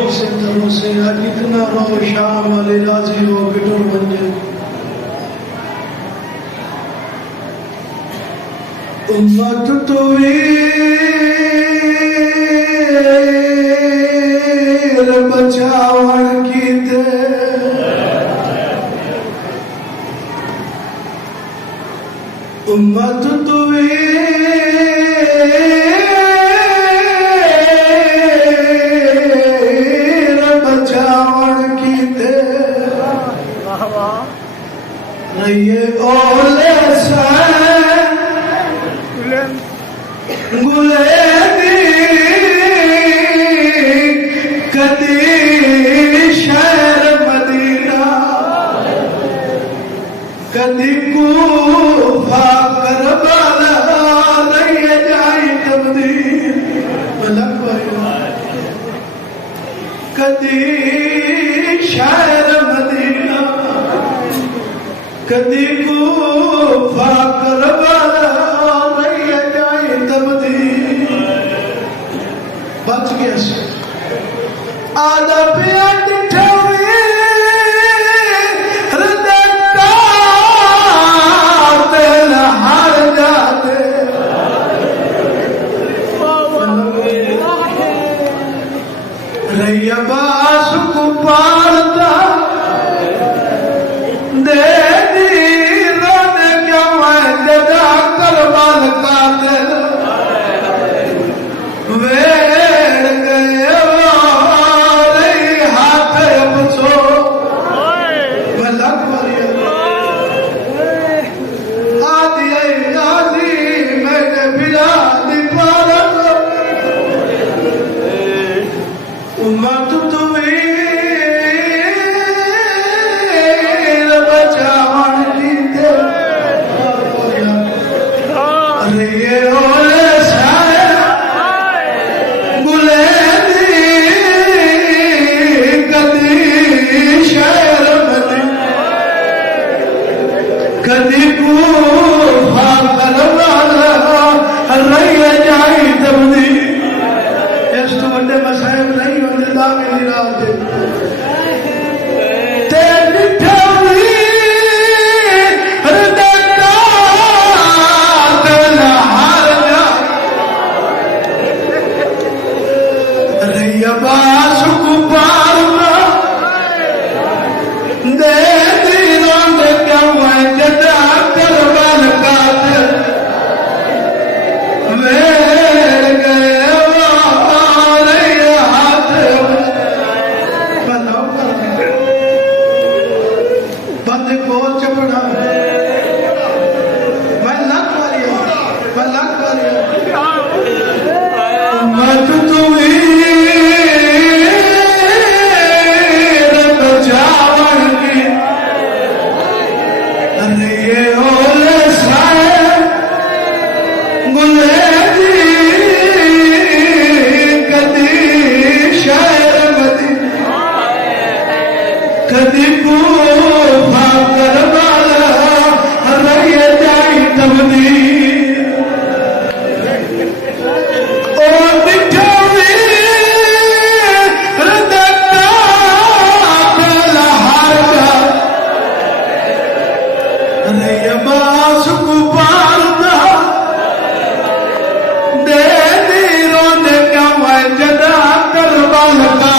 से आज इतना रो शाम वाले राजी हो बिटोर बन उम्मत तो वीर बचावन की दे उम्मत तो वीर बचावन की दे रहिए ओले गुलेदी कदी शहर मदीना कदी कूफा करबला नहीं जाई तब्दील कदी शहर मदीना कदी कूफा करबला बच गया से आधा पिया ठवी हृदय का दिल हार जाते रैया बास को पालता दे दी रोने क्या मैं जगा करवाल का दिल वे कदी को रही जाई तब्दी इस तो बड़े मसाइब नहीं होते दागे रात ते मिठाई हृदय का दिल हार जा रैया बास को पार दे कदी को भाकर वाला रही जाई तब्दी ओ मिठाई हृदय का दिल हार जा रही बास को पार दे दी रोने क्या मैं जदा करवाल का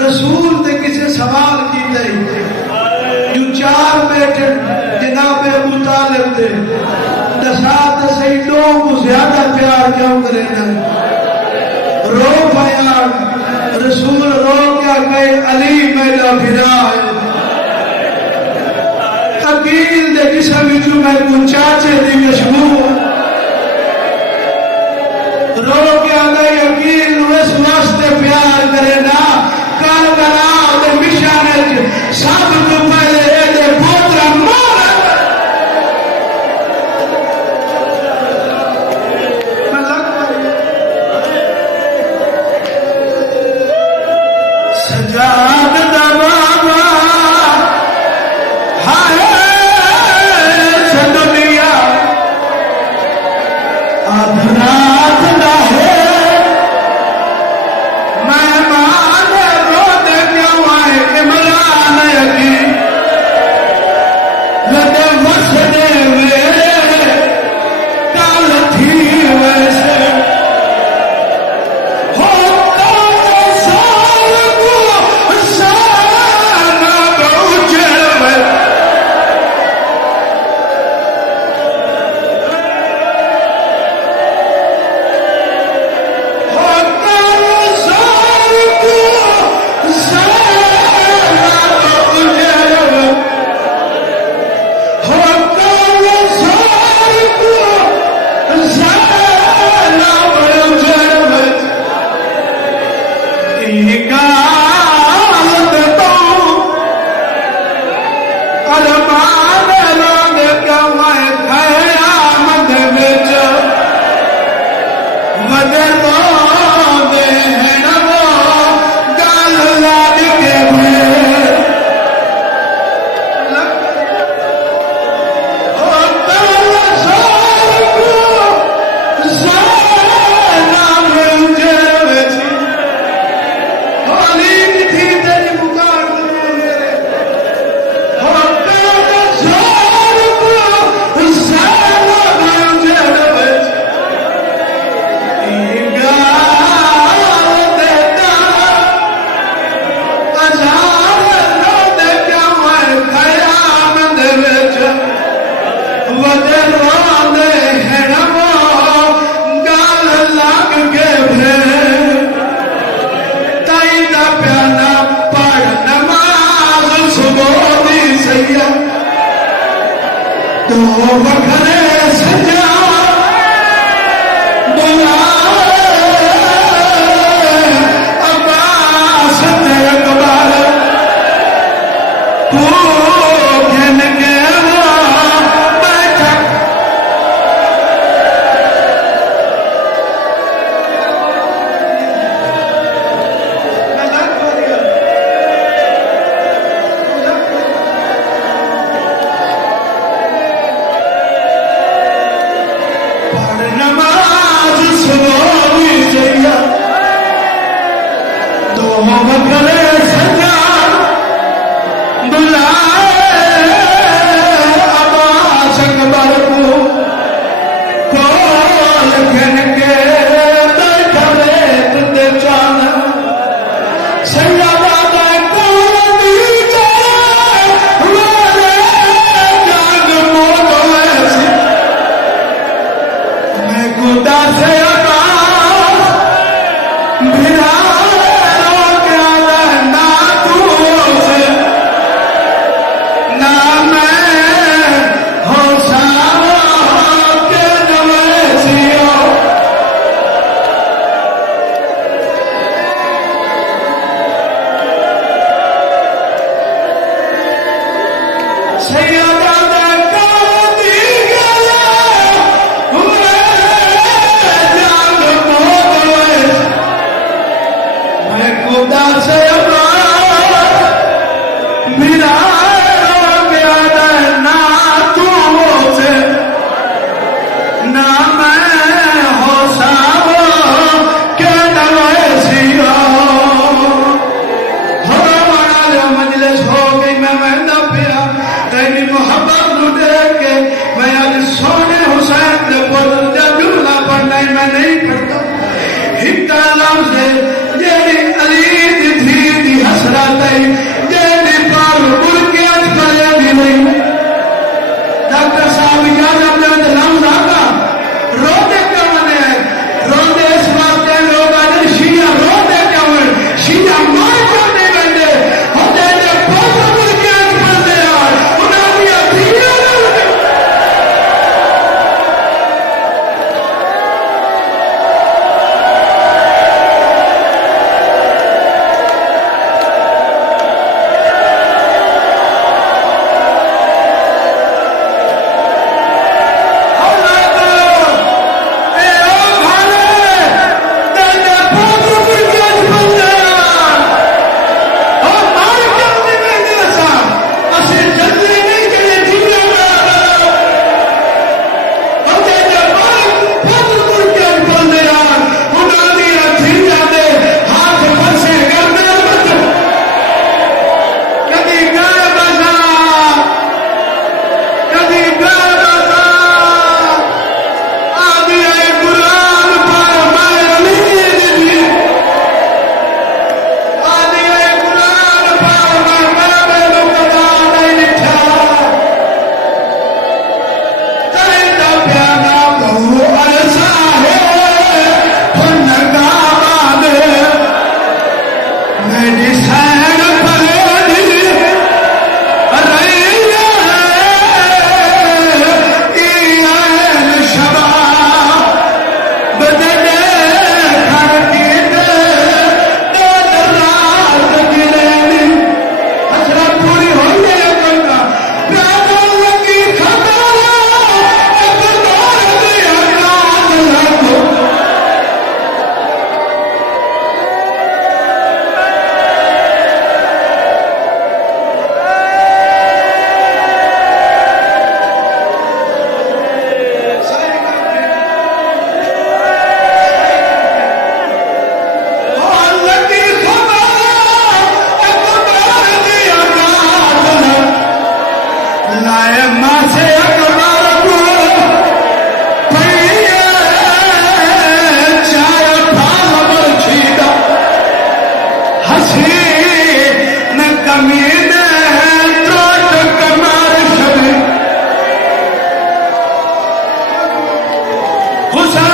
रसूल ने किसी सवाल किया जो 4 बेटे जनाब अबू तालिब दे दसा तो सही लोग ज्यादा प्यार क्यों करें रो पाया रसूल रो क्या कहे अली मेरा फिरा है अकील दे जिसम विचू मैं को चाचे दी खुशबू रो क्या गई अकील इस वास्ते प्यार करे ना कर करा दे मिशन सब तो पहले दे पोतरा मार सजाद दा बाबा हाय सदुनिया आधरात दा है मेहमान रोद क्यों आए इमरान यकी लदे वसने में काल थी वैसे हो साल को साना बहुचर में जेरी अली दी थी दी हसरत है जेरी पार मुर्गे अज करे दी नहीं डॉक्टर साहब याद अपने लफ्ज आका रोते क्यों ने रोते इस वास्ते लोग आने शिया रोते क्यों शिया मार क्यों नहीं बंदे होते ने पार मुर्गे अज करते यार उन्होंने दिया हुसैन